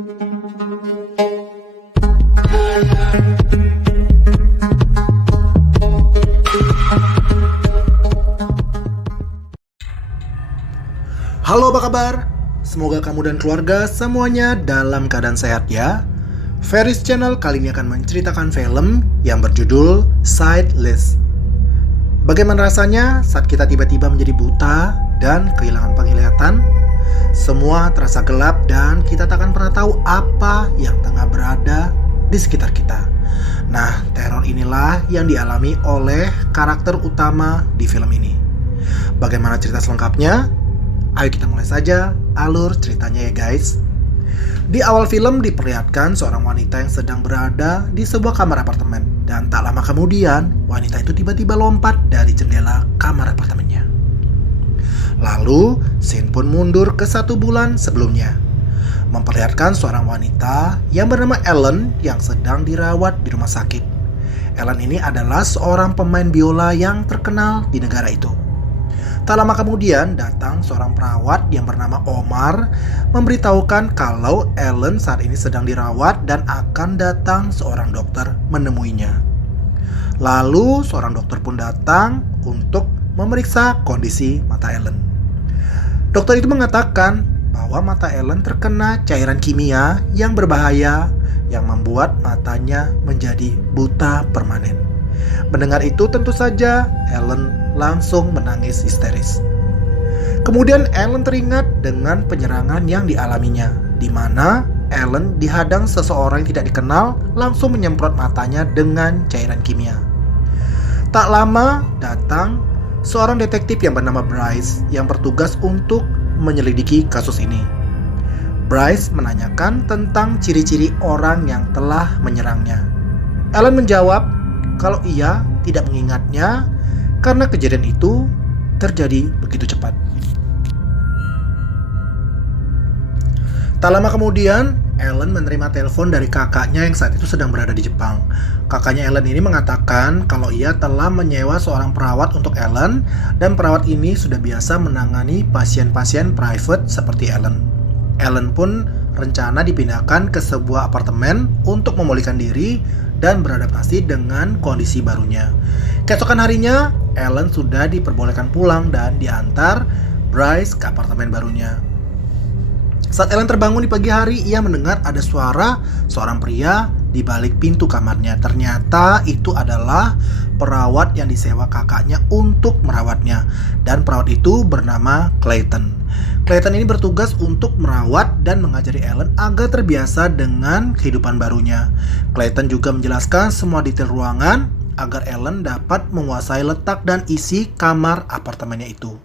Halo, apa kabar? Semoga kamu dan keluarga semuanya dalam keadaan sehat ya. Ferris Channel kali ini akan menceritakan film yang berjudul Sightless. Bagaimana rasanya saat kita tiba-tiba menjadi buta dan kehilangan penglihatan? Semua terasa gelap dan kita tak akan pernah tahu apa yang tengah berada di sekitar kita. Nah, teror inilah yang dialami oleh karakter utama di film ini. Bagaimana cerita selengkapnya? Ayo kita mulai saja alur ceritanya ya guys. Di awal film diperlihatkan seorang wanita yang sedang berada di sebuah kamar apartemen. Dan tak lama kemudian, wanita itu tiba-tiba lompat dari jendela kamar apartemennya. Lalu, scene pun mundur ke 1 bulan sebelumnya. Memperlihatkan seorang wanita yang bernama Ellen yang sedang dirawat di rumah sakit. Ellen ini adalah seorang pemain biola yang terkenal di negara itu. Tak lama kemudian datang seorang perawat yang bernama Omar memberitahukan kalau Ellen saat ini sedang dirawat dan akan datang seorang dokter menemuinya. Lalu seorang dokter pun datang untuk memeriksa kondisi mata Ellen. Dokter itu mengatakan bahwa mata Ellen terkena cairan kimia yang berbahaya yang membuat matanya menjadi buta permanen. Mendengar itu tentu saja Ellen langsung menangis histeris. Kemudian Ellen teringat dengan penyerangan yang dialaminya, di mana Ellen dihadang seseorang yang tidak dikenal langsung menyemprot matanya dengan cairan kimia. Tak lama datang seorang detektif yang bernama Bryce yang bertugas untuk menyelidiki kasus ini. Bryce menanyakan tentang ciri-ciri orang yang telah menyerangnya. Ellen menjawab kalau ia tidak mengingatnya karena kejadian itu terjadi begitu cepat. Tak lama kemudian, Ellen menerima telepon dari kakaknya yang saat itu sedang berada di Jepang. Kakaknya Ellen ini mengatakan kalau ia telah menyewa seorang perawat untuk Ellen dan perawat ini sudah biasa menangani pasien-pasien private seperti Ellen. Ellen pun rencana dipindahkan ke sebuah apartemen untuk memulihkan diri dan beradaptasi dengan kondisi barunya. Keesokan harinya, Ellen sudah diperbolehkan pulang dan diantar Bryce ke apartemen barunya. Saat Ellen terbangun di pagi hari, ia mendengar ada suara seorang pria di balik pintu kamarnya. Ternyata itu adalah perawat yang disewa kakaknya untuk merawatnya. Dan perawat itu bernama Clayton. Clayton ini bertugas untuk merawat dan mengajari Ellen agar terbiasa dengan kehidupan barunya. Clayton juga menjelaskan semua detail ruangan agar Ellen dapat menguasai letak dan isi kamar apartemennya itu.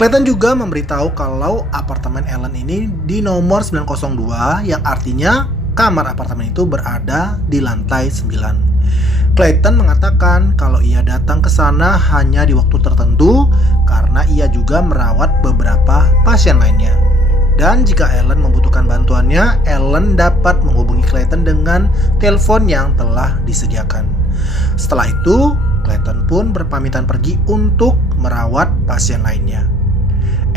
Clayton juga memberitahu kalau apartemen Ellen ini di nomor 902 yang artinya kamar apartemen itu berada di lantai 9. Clayton mengatakan kalau ia datang ke sana hanya di waktu tertentu karena ia juga merawat beberapa pasien lainnya. Dan jika Ellen membutuhkan bantuannya, Ellen dapat menghubungi Clayton dengan telepon yang telah disediakan. Setelah itu, Clayton pun berpamitan pergi untuk merawat pasien lainnya.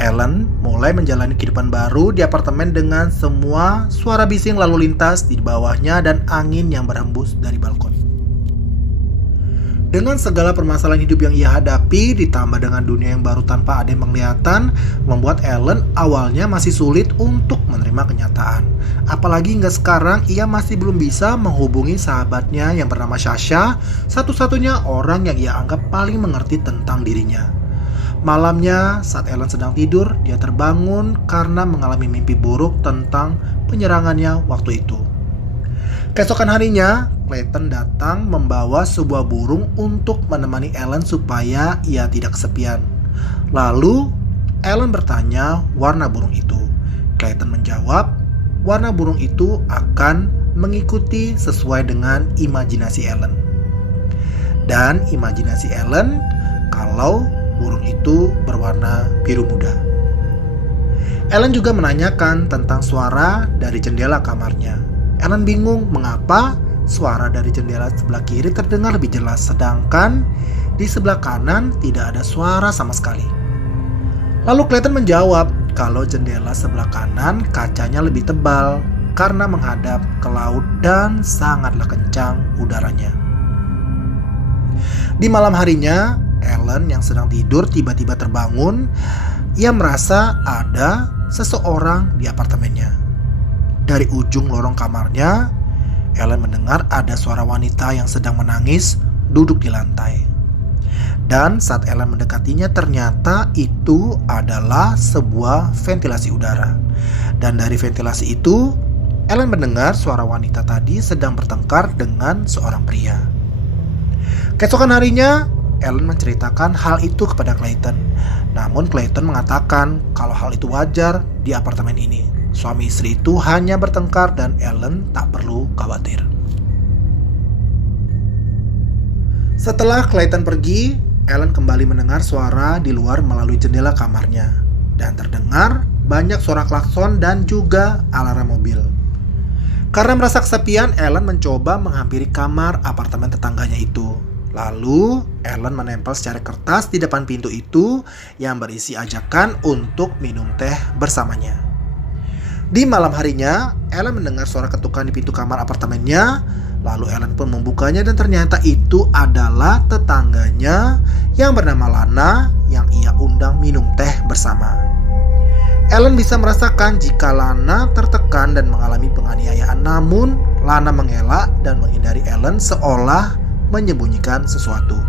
Ellen mulai menjalani kehidupan baru di apartemen dengan semua suara bising lalu lintas di bawahnya dan angin yang berhembus dari balkon. Dengan segala permasalahan hidup yang ia hadapi, ditambah dengan dunia yang baru tanpa ada yang penglihatan, membuat Ellen awalnya masih sulit untuk menerima kenyataan. Apalagi hingga sekarang ia masih belum bisa menghubungi sahabatnya yang bernama Sasha, satu-satunya orang yang ia anggap paling mengerti tentang dirinya. Malamnya, saat Ellen sedang tidur, dia terbangun karena mengalami mimpi buruk tentang penyerangannya waktu itu. Keesokan harinya, Clayton datang membawa sebuah burung untuk menemani Ellen supaya ia tidak kesepian. Lalu, Ellen bertanya warna burung itu. Clayton menjawab, warna burung itu akan mengikuti sesuai dengan imajinasi Ellen. Dan imajinasi Ellen kalau burung itu berwarna biru muda. Ellen juga menanyakan tentang suara dari jendela kamarnya. Ellen bingung mengapa suara dari jendela sebelah kiri terdengar lebih jelas, sedangkan di sebelah kanan tidak ada suara sama sekali. Lalu Clayton menjawab kalau jendela sebelah kanan kacanya lebih tebal karena menghadap ke laut dan sangatlah kencang udaranya. Di malam harinya, Ellen yang sedang tidur tiba-tiba terbangun. Ia merasa ada seseorang di apartemennya. Dari ujung lorong kamarnya, Ellen mendengar ada suara wanita yang sedang menangis duduk di lantai. Dan saat Ellen mendekatinya, ternyata itu adalah sebuah ventilasi udara. Dan dari ventilasi itu, Ellen mendengar suara wanita tadi sedang bertengkar dengan seorang pria. Keesokan harinya, Ellen menceritakan hal itu kepada Clayton. Namun Clayton mengatakan kalau hal itu wajar di apartemen ini. Suami istri itu hanya bertengkar dan Ellen tak perlu khawatir. Setelah Clayton pergi, Ellen kembali mendengar suara di luar melalui jendela kamarnya. Dan terdengar banyak suara klakson dan juga alarm mobil. Karena merasa kesepian, Ellen mencoba menghampiri kamar apartemen tetangganya itu. Lalu, Ellen menempel secara kertas di depan pintu itu yang berisi ajakan untuk minum teh bersamanya. Di malam harinya, Ellen mendengar suara ketukan di pintu kamar apartemennya. Lalu Ellen pun membukanya dan ternyata itu adalah tetangganya yang bernama Lana yang ia undang minum teh bersama. Ellen bisa merasakan jika Lana tertekan dan mengalami penganiayaan, namun Lana mengelak dan menghindari Ellen seolah menyembunyikan sesuatu.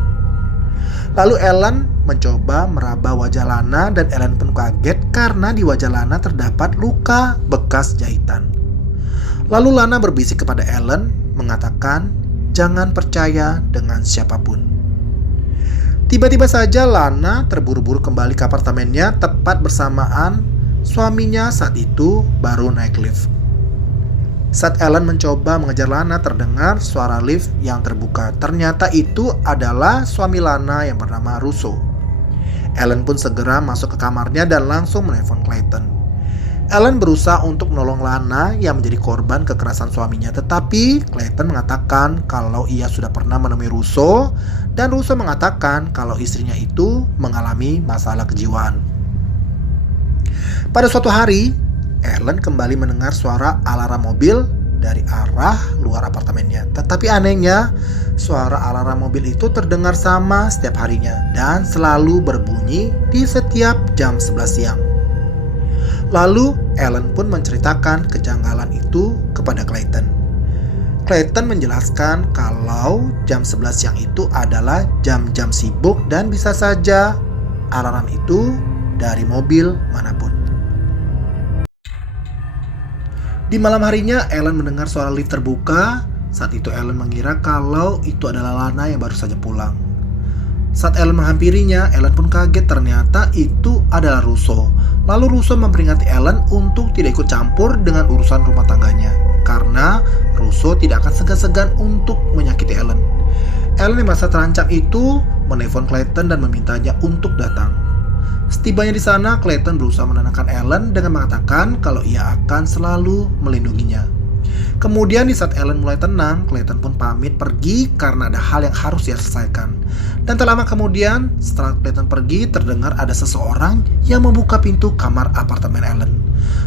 Lalu Ellen mencoba meraba wajah Lana dan Ellen pun kaget karena di wajah Lana terdapat luka bekas jahitan. Lalu Lana berbisik kepada Ellen mengatakan jangan percaya dengan siapapun. Tiba-tiba saja Lana terburu-buru kembali ke apartemennya tepat bersamaan suaminya saat itu baru naik lift. Saat Ellen mencoba mengejar Lana, terdengar suara lift yang terbuka. Ternyata itu adalah suami Lana yang bernama Russo. Ellen pun segera masuk ke kamarnya dan langsung menelpon Clayton. Ellen berusaha untuk menolong Lana yang menjadi korban kekerasan suaminya, tetapi Clayton mengatakan kalau ia sudah pernah menemui Russo dan Russo mengatakan kalau istrinya itu mengalami masalah kejiwaan. Pada suatu hari, Ellen kembali mendengar suara alarm mobil dari arah luar apartemennya. Tetapi anehnya, suara alarm mobil itu terdengar sama setiap harinya dan selalu berbunyi di setiap jam 11 siang. Lalu Ellen pun menceritakan kejanggalan itu kepada Clayton. Clayton menjelaskan kalau jam 11 siang itu adalah jam-jam sibuk dan bisa saja alarm itu dari mobil manapun. Di malam harinya, Ellen mendengar suara lift terbuka. Saat itu Ellen mengira kalau itu adalah Lana yang baru saja pulang. Saat Ellen menghampirinya, Ellen pun kaget ternyata itu adalah Russo. Lalu Russo memperingati Ellen untuk tidak ikut campur dengan urusan rumah tangganya, karena Russo tidak akan segan-segan untuk menyakiti Ellen. Ellen yang merasa terancam itu menelpon Clayton dan memintanya untuk datang. Setibanya di sana, Clayton berusaha menenangkan Ellen dengan mengatakan kalau ia akan selalu melindunginya. Kemudian di saat Ellen mulai tenang, Clayton pun pamit pergi karena ada hal yang harus ia selesaikan. Dan tak lama kemudian, setelah Clayton pergi, terdengar ada seseorang yang membuka pintu kamar apartemen Ellen.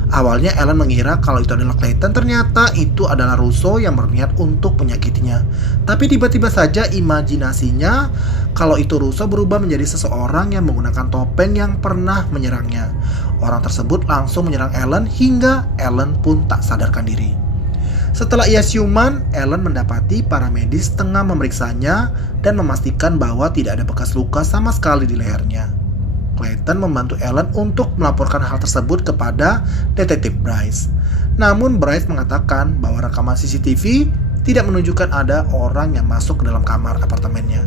Awalnya Ellen mengira kalau itu adalah Clayton, ternyata itu adalah Russo yang berniat untuk menyakitinya. Tapi tiba-tiba saja imajinasinya kalau itu Russo berubah menjadi seseorang yang menggunakan topeng yang pernah menyerangnya. Orang tersebut langsung menyerang Ellen hingga Ellen pun tak sadarkan diri. Setelah ia siuman, Ellen mendapati para medis tengah memeriksanya dan memastikan bahwa tidak ada bekas luka sama sekali di lehernya. Clayton membantu Ellen untuk melaporkan hal tersebut kepada detektif Bryce. Namun Bryce mengatakan bahwa rekaman CCTV tidak menunjukkan ada orang yang masuk ke dalam kamar apartemennya.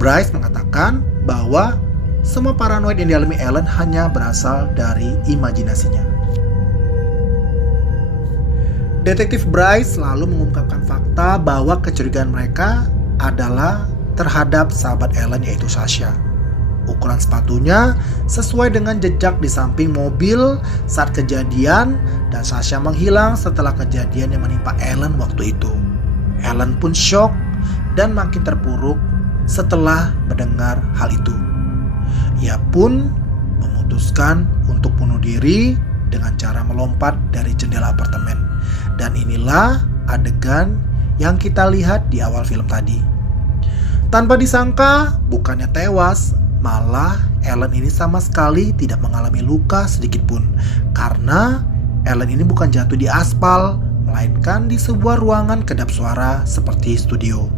Bryce mengatakan bahwa semua paranoid yang dialami Ellen hanya berasal dari imajinasinya. Detektif Bryce selalu mengungkapkan fakta bahwa kecurigaan mereka adalah terhadap sahabat Ellen yaitu Sasha. Ukuran sepatunya sesuai dengan jejak di samping mobil saat kejadian dan Sasha menghilang setelah kejadian yang menimpa Ellen waktu itu. Ellen pun syok dan makin terpuruk setelah mendengar hal itu. Ia pun memutuskan untuk bunuh diri dengan cara melompat dari jendela apartemen. Dan inilah adegan yang kita lihat di awal film tadi. Tanpa disangka, bukannya tewas, malah Ellen ini sama sekali tidak mengalami luka sedikit pun. Karena Ellen ini bukan jatuh di aspal, melainkan di sebuah ruangan kedap suara seperti studio.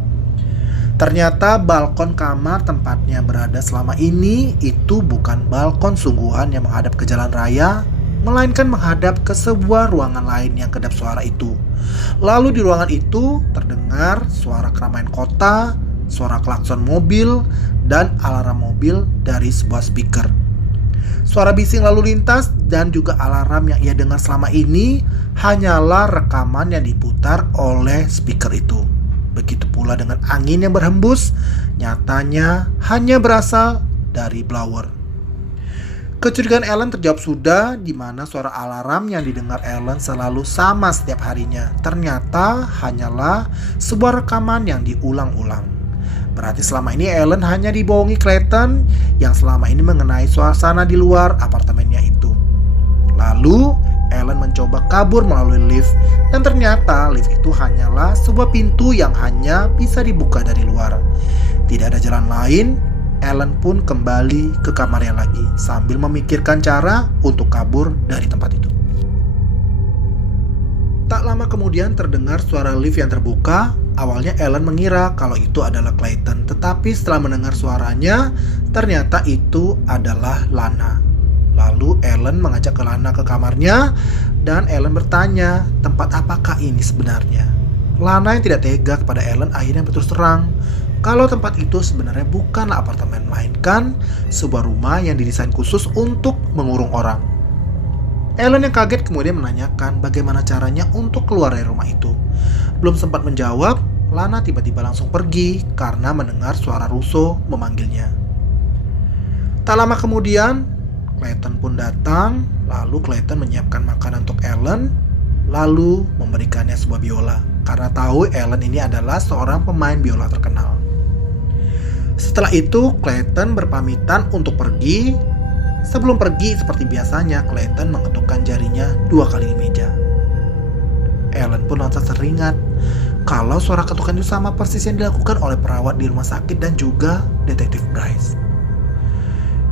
Ternyata balkon kamar tempatnya berada selama ini itu bukan balkon sungguhan yang menghadap ke jalan raya, melainkan menghadap ke sebuah ruangan lain yang kedap suara itu. Lalu di ruangan itu terdengar suara keramaian kota, suara klakson mobil, dan alarm mobil dari sebuah speaker. Suara bising lalu lintas dan juga alarm yang ia dengar selama ini hanyalah rekaman yang diputar oleh speaker itu. Begitu pula dengan angin yang berhembus, nyatanya hanya berasal dari blower. Kecurigaan Ellen terjawab sudah, di mana suara alarm yang didengar Ellen selalu sama setiap harinya. Ternyata hanyalah sebuah rekaman yang diulang-ulang. Berarti selama ini Ellen hanya dibohongi Clayton yang selama ini mengenai suasana di luar apartemennya itu. Lalu Ellen mencoba kabur melalui lift, dan ternyata lift itu hanyalah sebuah pintu yang hanya bisa dibuka dari luar. Tidak ada jalan lain. Ellen pun kembali ke kamarnya lagi sambil memikirkan cara untuk kabur dari tempat itu. Tak lama kemudian terdengar suara lift yang terbuka. Awalnya Ellen mengira kalau itu adalah Clayton, tetapi setelah mendengar suaranya, ternyata itu adalah Lana. Lalu Ellen mengajak Lana ke kamarnya dan Ellen bertanya, tempat apakah ini sebenarnya? Lana yang tidak tega kepada Ellen akhirnya berterus terang kalau tempat itu sebenarnya bukanlah apartemen, melainkan sebuah rumah yang didesain khusus untuk mengurung orang. Ellen yang kaget kemudian menanyakan bagaimana caranya untuk keluar dari rumah itu. Belum sempat menjawab, Lana tiba-tiba langsung pergi karena mendengar suara Russo memanggilnya. Tak lama kemudian, Clayton pun datang. Lalu Clayton menyiapkan makanan untuk Ellen, lalu memberikannya sebuah biola karena tahu Ellen ini adalah seorang pemain biola terkenal. Setelah itu Clayton berpamitan untuk pergi. Sebelum pergi, seperti biasanya Clayton mengetukkan jarinya 2 kali di meja. Ellen pun langsung teringat kalau suara ketukan itu sama persis yang dilakukan oleh perawat di rumah sakit dan juga detektif Bryce.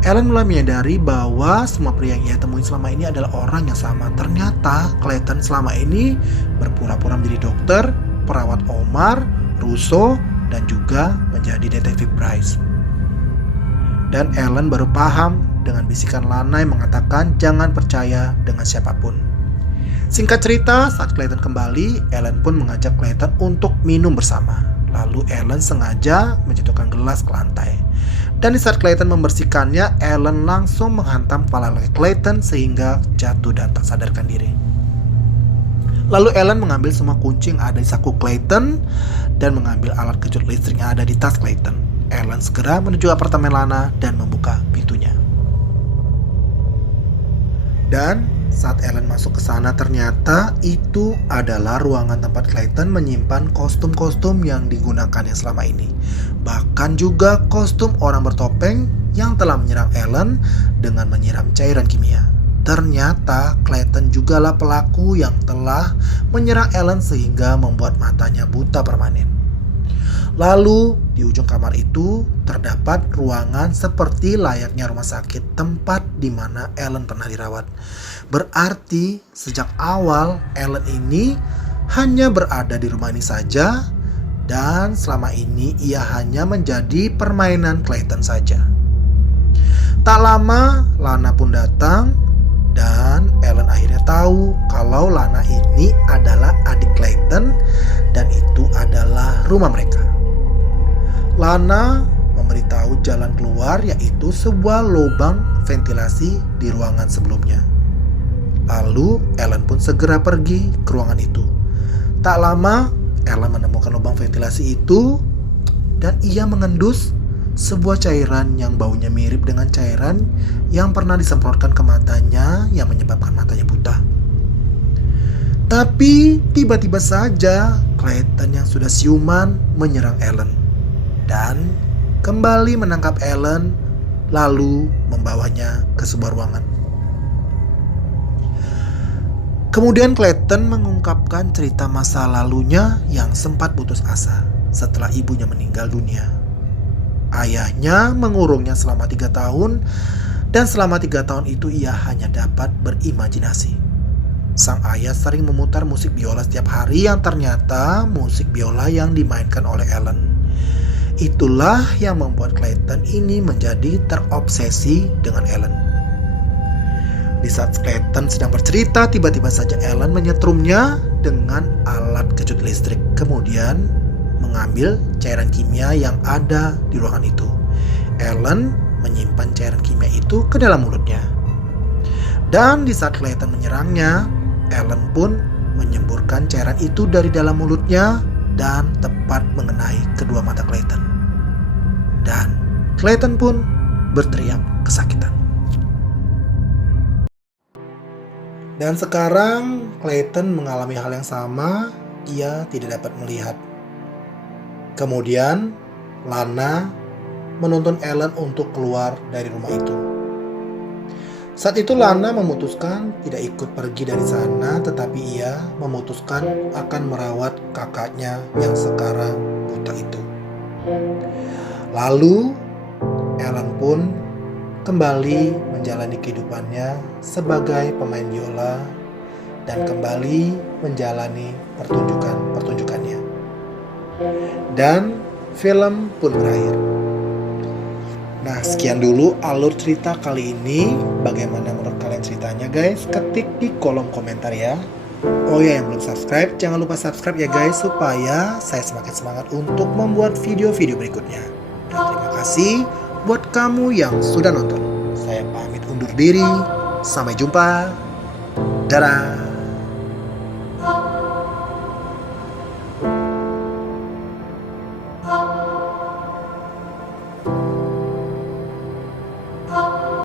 Ellen mulai menyadari bahwa semua pria yang ia temui selama ini adalah orang yang sama. Ternyata Clayton selama ini berpura-pura menjadi dokter, perawat Omar, Russo, dan juga menjadi detektif Bryce. Dan Ellen baru paham dengan bisikan Lana yang mengatakan jangan percaya dengan siapapun. Singkat cerita, saat Clayton kembali, Ellen pun mengajak Clayton untuk minum bersama. Lalu Ellen sengaja menjatuhkan gelas ke lantai. Dan di saat Clayton membersihkannya, Ellen langsung menghantam kepala Clayton sehingga jatuh dan tak sadarkan diri. Lalu Ellen mengambil semua kunci yang ada di saku Clayton dan mengambil alat kejut listrik yang ada di tas Clayton. Ellen segera menuju apartemen Lana dan membuka pintunya. Dan saat Ellen masuk ke sana, ternyata itu adalah ruangan tempat Clayton menyimpan kostum-kostum yang digunakannya selama ini. Bahkan juga kostum orang bertopeng yang telah menyerang Ellen dengan menyiram cairan kimia. Ternyata Clayton jugalah pelaku yang telah menyerang Ellen sehingga membuat matanya buta permanen. Lalu di ujung kamar itu terdapat ruangan seperti layaknya rumah sakit, tempat di mana Ellen pernah dirawat. Berarti sejak awal Ellen ini hanya berada di rumah ini saja, dan selama ini ia hanya menjadi permainan Clayton saja. Tak lama Lana pun datang dan Ellen akhirnya tahu kalau Lana ini adalah adik Clayton dan itu adalah rumah mereka. Lana memberitahu jalan keluar, yaitu sebuah lubang ventilasi di ruangan sebelumnya. Lalu Ellen pun segera pergi ke ruangan itu. Tak lama Ellen menemukan lubang ventilasi itu dan ia mengendus sebuah cairan yang baunya mirip dengan cairan yang pernah disemprotkan ke matanya yang menyebabkan matanya buta. Tapi tiba-tiba saja Clayton yang sudah siuman menyerang Ellen dan kembali menangkap Ellen lalu membawanya ke sebuah ruangan. Kemudian Clayton mengungkapkan cerita masa lalunya yang sempat putus asa setelah ibunya meninggal dunia. Ayahnya mengurungnya selama 3 tahun, dan selama 3 tahun itu ia hanya dapat berimajinasi. Sang ayah sering memutar musik biola setiap hari yang ternyata musik biola yang dimainkan oleh Ellen. Itulah yang membuat Clayton ini menjadi terobsesi dengan Ellen. Di saat Clayton sedang bercerita, tiba-tiba saja Ellen menyetrumnya dengan alat kejut listrik. Kemudian mengambil cairan kimia yang ada di ruangan itu. Ellen menyimpan cairan kimia itu ke dalam mulutnya. Dan di saat Clayton menyerangnya, Ellen pun menyemburkan cairan itu dari dalam mulutnya dan tepat mengenai kedua mata Clayton. Dan Clayton pun berteriak kesakitan. Dan sekarang Clayton mengalami hal yang sama, ia tidak dapat melihat. Kemudian Lana menuntun Ellen untuk keluar dari rumah itu. Saat itu Lana memutuskan tidak ikut pergi dari sana, tetapi ia memutuskan akan merawat kakaknya yang sekarang buta itu. Lalu Ellen pun kembali menjalani kehidupannya sebagai pemain biola dan kembali menjalani pertunjukannya. Dan film pun berakhir. Nah, sekian dulu alur cerita kali ini. Bagaimana menurut kalian ceritanya, guys? Ketik di kolom komentar ya. Oh ya, yang belum subscribe, jangan lupa subscribe ya guys, supaya saya semakin semangat untuk membuat video-video berikutnya. Dan terima kasih buat kamu yang sudah nonton. Saya pamit undur diri. Sampai jumpa. Dadah.